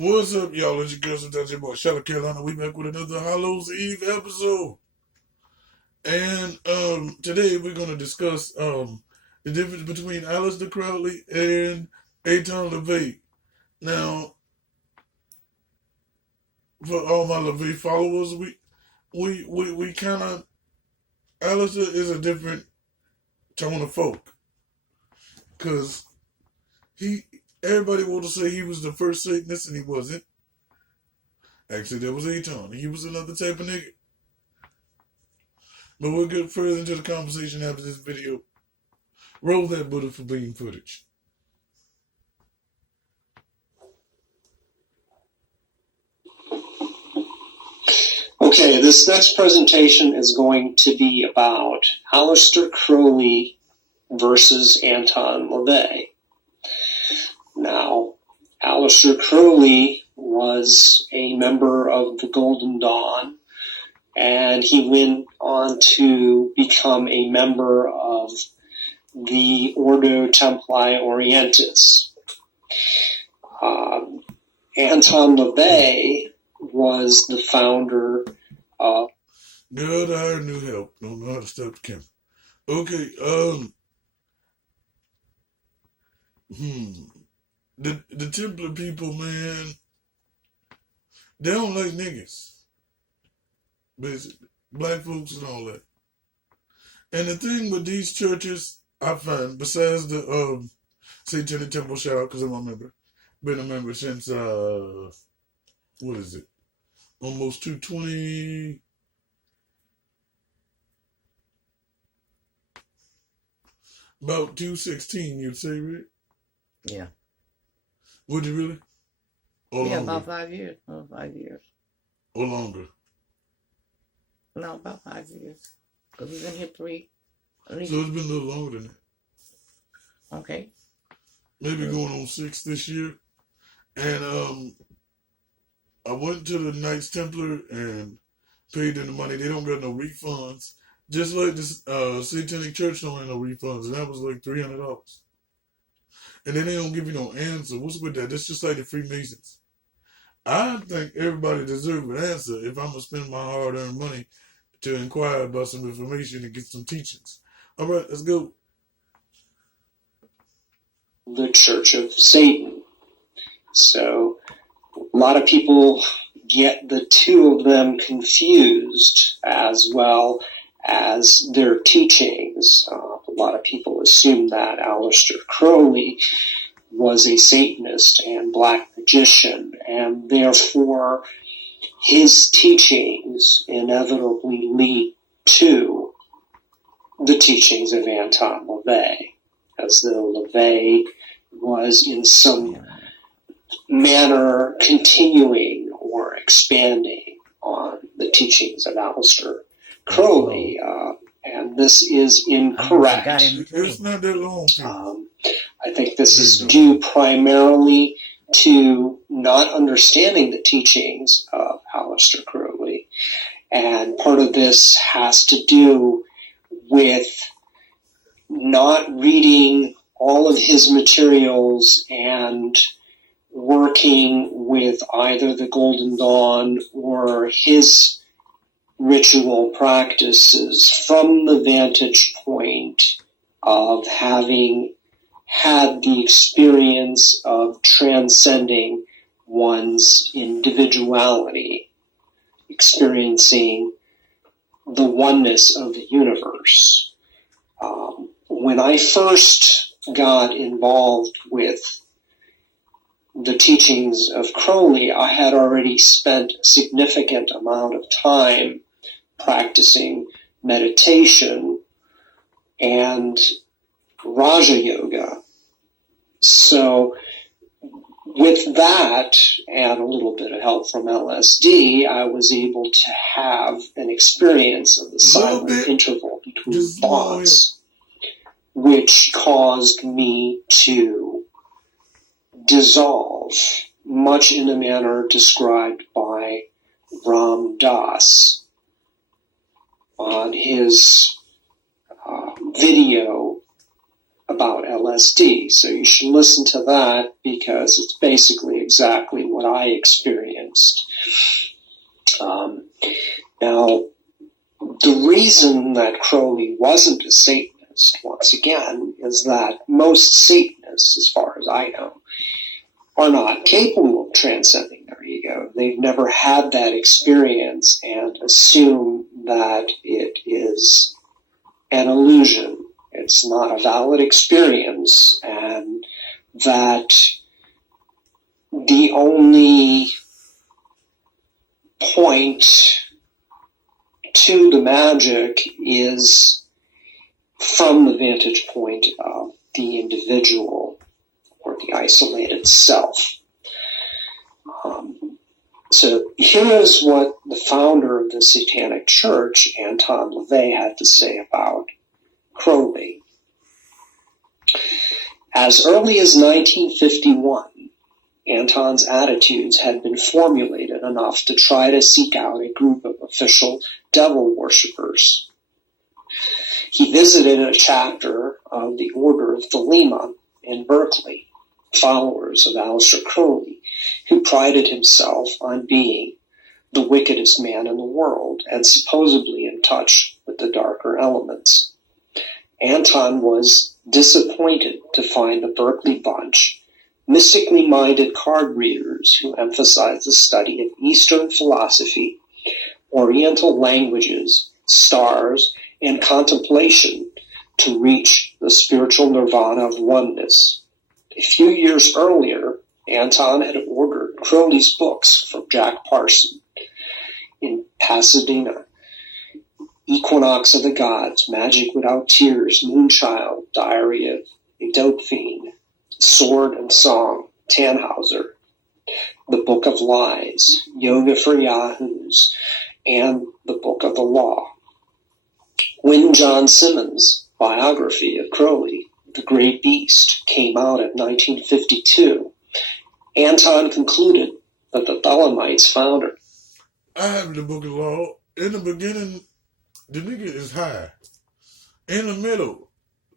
What's up, y'all? It's your girl, sometimes your boy, Charlotte Carolina. We back with another Hallows Eve episode. And today we're going to discuss the difference between Aleister Crowley and Anton LaVey. Now, for all my LaVey followers, we kind of, Aleister is a different tone of folk. Because everybody want to say he was the first Satanist, and he wasn't. Actually, that was Anton. He was another type of nigga. But we'll get further into the conversation after this video. Roll that Buddha for bean footage. Okay, this next presentation is going to be about Aleister Crowley versus Anton LaVey. Now, Aleister Crowley was a member of the Golden Dawn, and he went on to become a member of the Ordo Templi Orientis. Anton LaVey was the founder of... Good, I heard new help. Don't know how to stop the camera. Okay, the Templar people, man, they don't like niggas. Basically, black folks and all that. And the thing with these churches, I find, besides the Satanic Temple, shout out because I'm a member, been a member since what is it? Almost 220. About 216, you'd say, right? Yeah. Would you really? Or yeah, longer? about 5 years. Oh, 5 years. Or longer? No, about 5 years. Because we've been here 3. So it's been a little longer than that. Okay. Maybe going on 6 this year. And I went to the Knights Templar and paid them the money. They don't got no refunds. Just like this Satanic Church don't have no refunds. And that was like $300. And then they don't give you no answer. What's with that? That's just like the Freemasons. I think everybody deserves an answer if I'm going to spend my hard-earned money to inquire about some information and get some teachings. All right, let's go. the Church of Satan. So a lot of people get the two of them confused, as well as their teachings. A lot of people assume that Aleister Crowley was a Satanist and black magician, and therefore his teachings inevitably lead to the teachings of Anton LaVey, as though LaVey was in some manner continuing or expanding on the teachings of Aleister Crowley, and this is incorrect. It's not that long. I think this is due primarily to not understanding the teachings of Aleister Crowley, and part of this has to do with not reading all of his materials and working with either the Golden Dawn or his ritual practices from the vantage point of having had the experience of transcending one's individuality, experiencing the oneness of the universe. When I first got involved with the teachings of Crowley, I had already spent a significant amount of time practicing meditation and Raja Yoga. So with that and a little bit of help from LSD, I was able to have an experience of the silent interval between thoughts, which caused me to dissolve, much in the manner described by Ram Dass on his video about LSD. So you should listen to that because it's basically exactly what I experienced. Now, the reason that Crowley wasn't a Satanist, once again, is that most Satanists, as far as I know, are not capable of transcending their ego. They've never had that experience and assume that it is an illusion. It's not a valid experience, and that the only point to the magic is from the vantage point of the individual or the isolated self. So here's what the founder of the Satanic Church, Anton LaVey, had to say about Crowley. As early as 1951, Anton's attitudes had been formulated enough to try to seek out a group of official devil worshippers. He visited a chapter of the Order of Thelema in Berkeley, followers of Aleister Crowley, who prided himself on being the wickedest man in the world and supposedly in touch with the darker elements. Anton was disappointed to find the Berkeley bunch mystically minded card readers who emphasized the study of Eastern philosophy, Oriental languages, stars, and contemplation to reach the spiritual nirvana of oneness. A few years earlier, Anton had ordered Crowley's books from Jack Parson in Pasadena: Equinox of the Gods, Magic Without Tears, Moonchild, Diary of a Dope Fiend, Sword and Song, Tannhauser, The Book of Lies, Yoga for Yahoos, and The Book of the Law. When John Simmons' biography of Crowley, The Great Beast, came out in 1952, Anton concluded that the Thelemites founder. I have the Book of Law. In the beginning, the nigga is high. In the middle,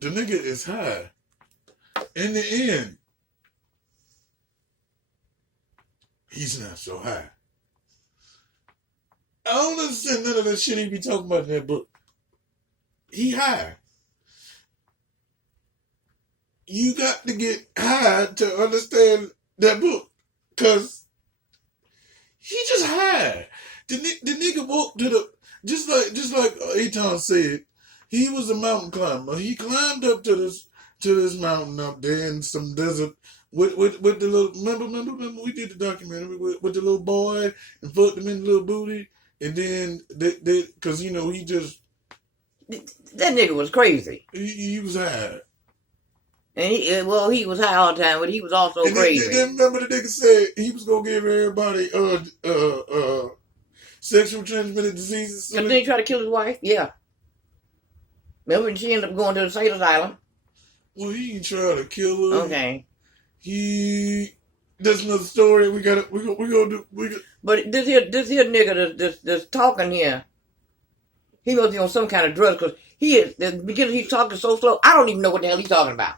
the nigga is high. In the end, he's not so high. I don't understand none of that shit he be talking about in that book. He high. You got to get high to understand that book. Because he just high. The nigga walked to the... Just like Aton said, he was a mountain climber. He climbed up to this mountain up there in some desert with the little... Remember we did the documentary with the little boy and fucked him in the little booty? And then, because, you know, he just... That nigga was crazy. He was high. And he was high all the time, but he was also And crazy. then remember the nigga said he was gonna give everybody sexual transmitted diseases. And then he tried to kill his wife? Yeah. Remember when she ended up going to the sailor's island? Well, he ain't trying to kill her. Okay. That's another story. We gonna do. But this here nigga that's talking here, he must be on some kind of drugs because because he's talking so slow, I don't even know what the hell he's talking about.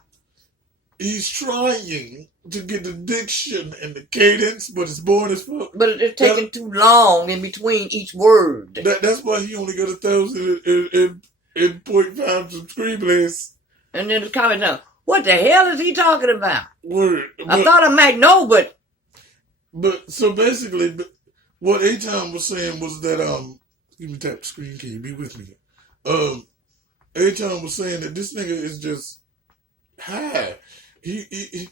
He's trying to get the diction and the cadence, but it's boring as fuck. But it's taking too long in between each word. That's why he only got 1,000 in 0.5 subscribers. And then the comment now, what the hell is he talking about? Word. I thought I might know, but... But, so basically, what Aton was saying was that, let me tap the screen, can you be with me? Aton was saying that this nigga is just high. He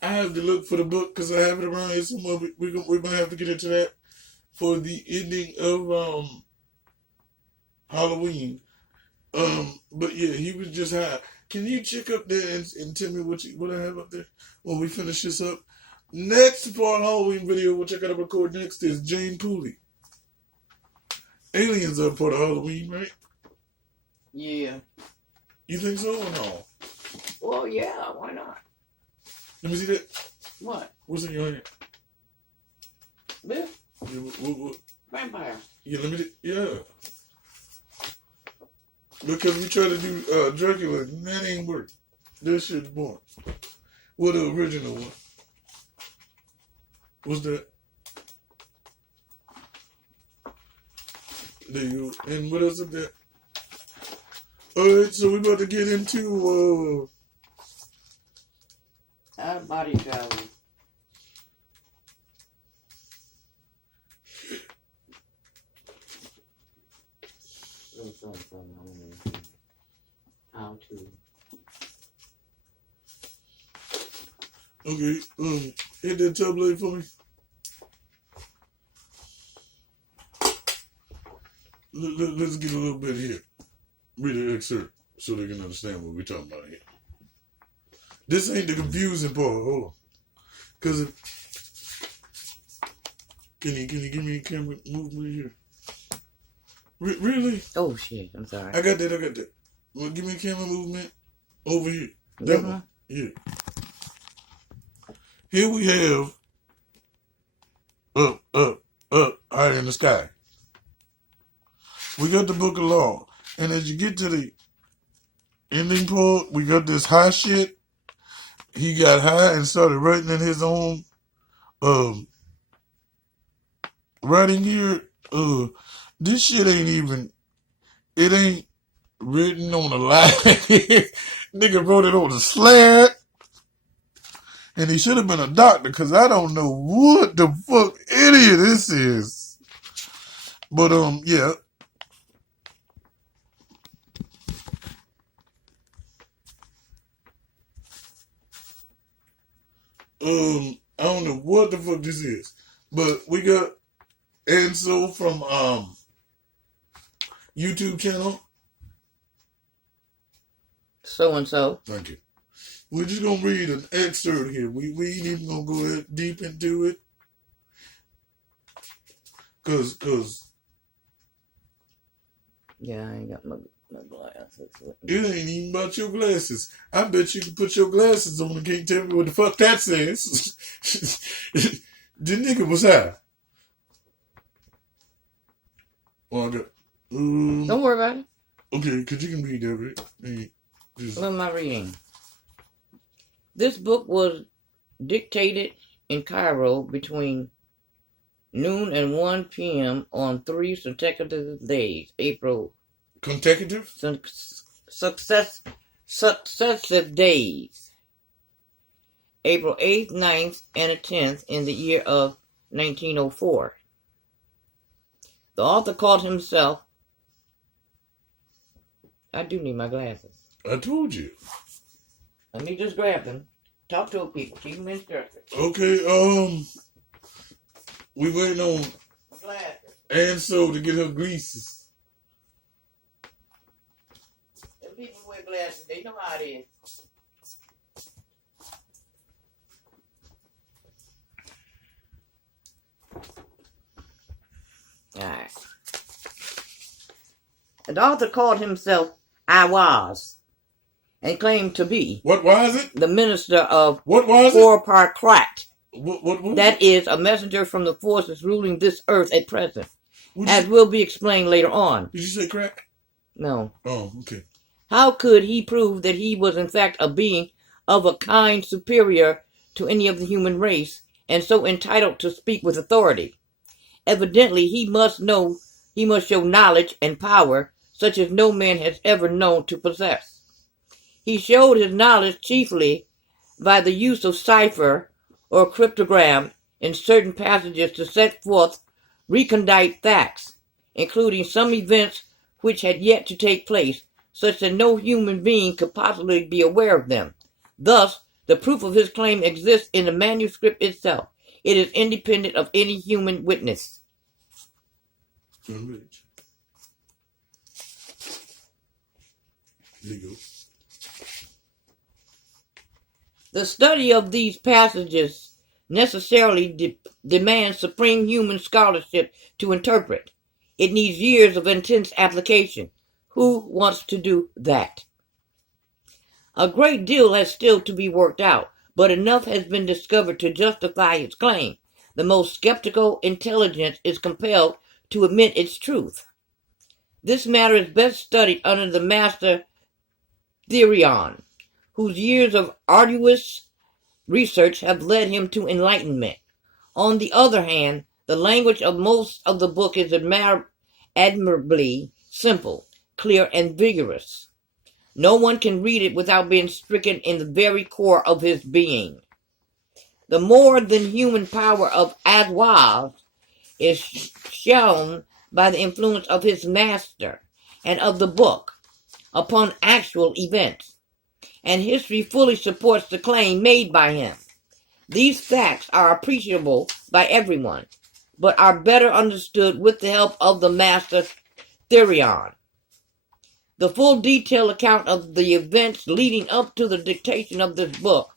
I have to look for the book because I have it around here somewhere. We're going to have to get into that for the ending of Halloween. But yeah, he was just high. Can you check up there and tell me what I have up there when we finish this up? Next for our Halloween video, which I got to record next, is Jane Pooley. Aliens are part of Halloween, right? Yeah. You think so or no? Well, yeah, why not? Let me see that. What? What's in your hand? This? Yeah, what? Vampire. Yeah, let me. Yeah. Because we tried to do Dracula, and that ain't work. This shit's boring. What the original one? What's that? There you go. And what else is that? Alright, so we're about to get into Out of body travel. How to. okay, hit that tablet for me. Let's get a little bit here. Read the excerpt so they can understand what we're talking about here. This ain't the confusing part. Hold on. Cause can you give me a camera movement here? Really? Oh shit! I'm sorry. I got that. Well, give me a camera movement over here. That one. Yeah. Here we have up, high in the sky. We got the book of law. And as you get to the ending part, we got this high shit. He got high and started writing in his own writing here. This shit ain't even, it ain't written on a line. Nigga wrote it on a slab. And he should have been a doctor, because I don't know what the fuck any of this is. But, yeah. I don't know what the fuck this is. But we got Ansel from, YouTube channel. So and so. Thank you. We're just gonna read an excerpt here. We ain't even gonna go deep into it, cause Yeah, I ain't got my glasses. it ain't even about your glasses. I bet you can put your glasses on and can't tell me what the fuck that says. The nigga was high. Oh, I got. Don't worry about it. Okay, cause you can read that, right? What am I reading? This book was dictated in Cairo between noon and 1 p.m. on 3 consecutive days. Consecutive? Successive days. April 8th, 9th, and the 10th in the year of 1904. The author called himself... I do need my glasses. I told you. Let me just grab them. Talk to people. Keep them instructed. Okay, we waiting on Glasses. Ansel to get her greases. Them people wear glasses. They know how it is. Alright. The author called himself Awaz and claimed to be What was it? the minister of What was it? Horparkrat. What That is a messenger from the forces ruling this earth at present, What as will be explained later on. Did you say crack? No. Oh, okay. How could he prove that he was in fact a being of a kind superior to any of the human race, and so entitled to speak with authority? Evidently, he must show knowledge and power such as no man has ever known to possess. He showed his knowledge chiefly by the use of cipher or cryptogram in certain passages to set forth recondite facts, including some events which had yet to take place, such that no human being could possibly be aware of them. Thus, the proof of his claim exists in the manuscript itself. It is independent of any human witness. Legal. The study of these passages necessarily demands supreme human scholarship to interpret. It needs years of intense application. Who wants to do that? A great deal has still to be worked out, but enough has been discovered to justify its claim. The most skeptical intelligence is compelled to admit its truth. This matter is best studied under the master Therion, whose years of arduous research have led him to enlightenment. On the other hand, the language of most of the book is admirably simple, clear, and vigorous. No one can read it without being stricken in the very core of his being. The more than human power of Ahwaz is shown by the influence of his master and of the book upon actual events, and history fully supports the claim made by him. These facts are appreciable by everyone, but are better understood with the help of the master Therion. The full detailed account of the events leading up to the dictation of this book,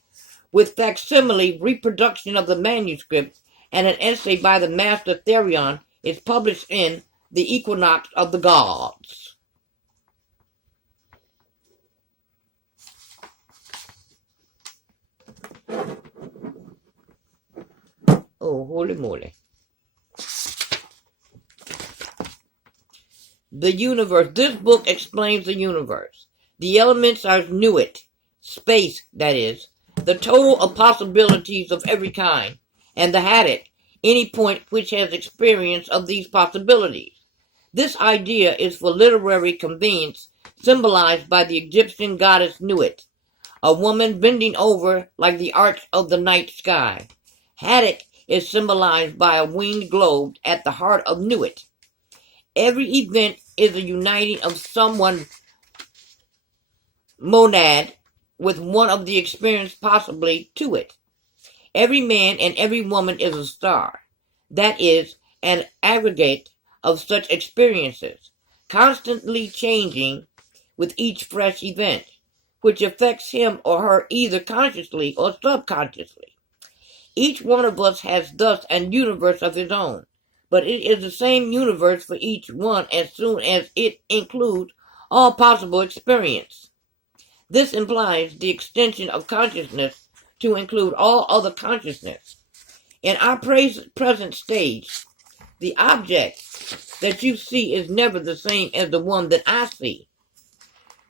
with facsimile reproduction of the manuscript and an essay by the master Therion, is published in The Equinox of the Gods. Oh, holy moly. The universe. This book explains the universe. The elements are Nuit, space, that is, the total of possibilities of every kind, and the Hadit, any point which has experience of these possibilities. This idea is for literary convenience symbolized by the Egyptian goddess Nuit, a woman bending over like the arch of the night sky. Hadit is symbolized by a winged globe at the heart of Nuit. Every event is a uniting of someone monad with one of the experience possibly to it. Every man and every woman is a star. That is, an aggregate of such experiences, constantly changing with each fresh event, which affects him or her either consciously or subconsciously. Each one of us has thus an universe of his own, but it is the same universe for each one as soon as it includes all possible experience. This implies the extension of consciousness to include all other consciousness. In our present stage, the object that you see is never the same as the one that I see.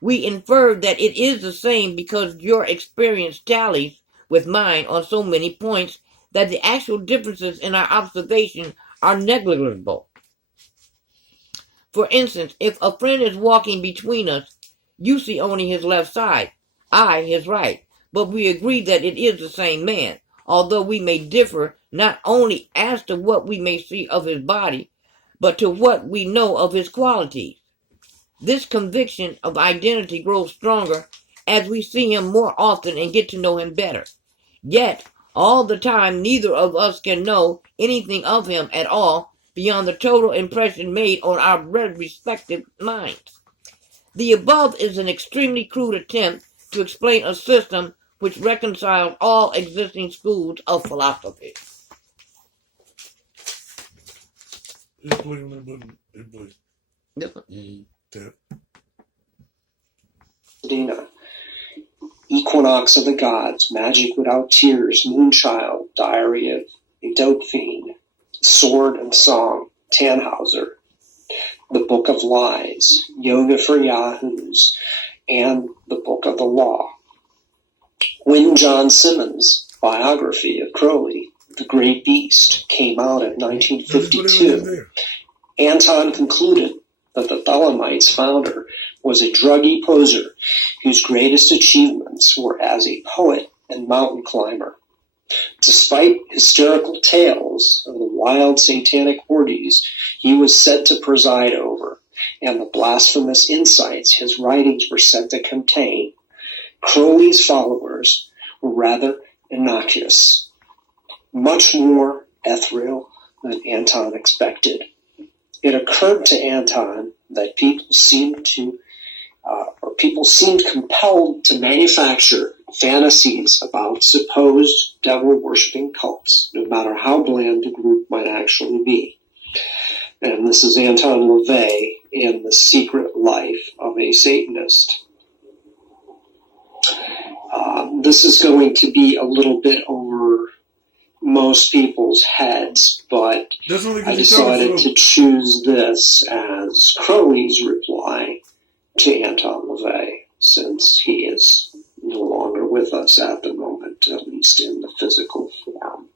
We infer that it is the same because your experience tallies with mine on so many points that the actual differences in our observation are negligible. For instance, if a friend is walking between us, you see only his left side, I his right, but we agree that it is the same man, although we may differ not only as to what we may see of his body, but to what we know of his qualities. This conviction of identity grows stronger as we see him more often and get to know him better. Yet, all the time, neither of us can know anything of him at all beyond the total impression made on our respective minds. The above is an extremely crude attempt to explain a system which reconciles all existing schools of philosophy. Just click on that button. Please. Tap. Dana. Equinox of the Gods, Magic Without Tears, Moonchild, Diary of a Dope Fiend, Sword and Song, Tannhauser, The Book of Lies, Yoga for Yahoos, and The Book of the Law. When John Simmons' biography of Crowley, The Great Beast, came out in 1952, Anton concluded that the Thelemites' founder was a druggy poser whose greatest achievements were as a poet and mountain climber. Despite hysterical tales of the wild satanic orgies he was said to preside over and the blasphemous insights his writings were said to contain, Crowley's followers were rather innocuous, much more ethereal than Anton expected. It occurred to Anton that people seemed compelled to manufacture fantasies about supposed devil-worshipping cults, no matter how bland the group might actually be. And this is Anton LaVey in The Secret Life of a Satanist. This is going to be a little bit over most people's heads, but That's only I because you're talking decided slow. to choose this as Crowley's reply to Anton LaVey, since he is no longer with us at the moment, at least in the physical form.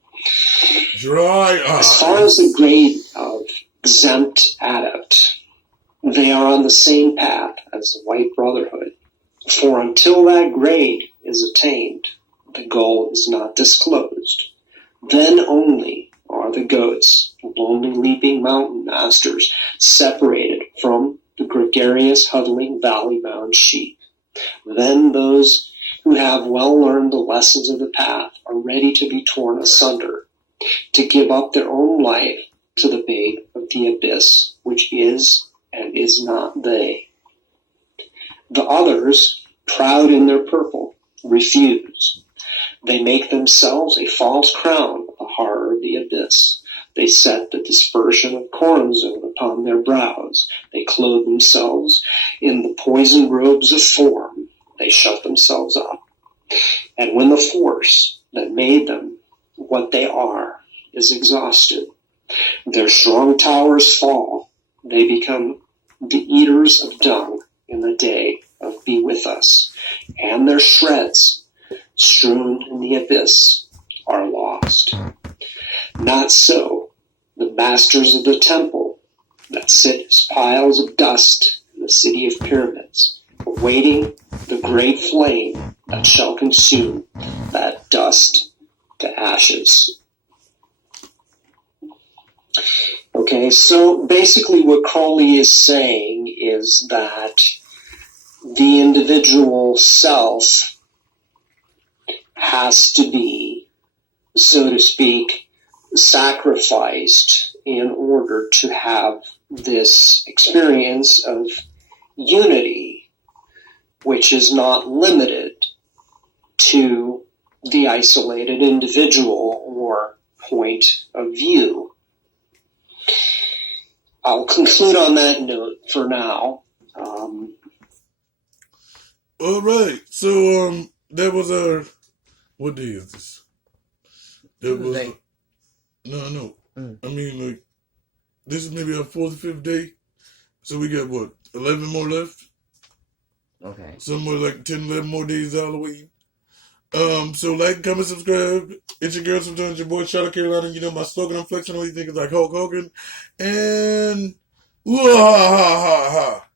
Dry As far as the eyes. grade of exempt adept, they are on the same path as the White Brotherhood. For until that grade is attained, the goal is not disclosed. Then only are the goats, the lonely leaping mountain masters, separated from the gregarious huddling valley-bound sheep. Then those who have well learned the lessons of the path are ready to be torn asunder, to give up their own life to the bait of the abyss, which is and is not they. The others, proud in their purple, refuse. They make themselves a false crown of the horror of the abyss. They set the dispersion of Corazon upon their brows. They clothe themselves in the poisoned robes of form. They shut themselves up. And when the force that made them what they are is exhausted, their strong towers fall. They become the eaters of dung in the day of Be With Us, and their shreds, strewn in the abyss, are lost. Not so the masters of the temple that sit as piles of dust in the city of pyramids, awaiting the great flame that shall consume that dust to ashes. Okay, so basically what Crowley is saying is that the individual self has to be, so to speak, sacrificed in order to have this experience of unity, which is not limited to the isolated individual or point of view. I'll conclude on that note for now. All right. So that was our. What day is this? That was. Tuesday. No. Mm. I mean, like, this is maybe our 45th day. So we got what, 11 more left? Okay. Somewhere like 10, 11 more days to Halloween. So like, comment, subscribe. It's your girl, sometimes your boy, Charlotte Carolina. You know my slogan, I'm flexing on you think it's like Hulk Hogan. And, wah ha ha ha.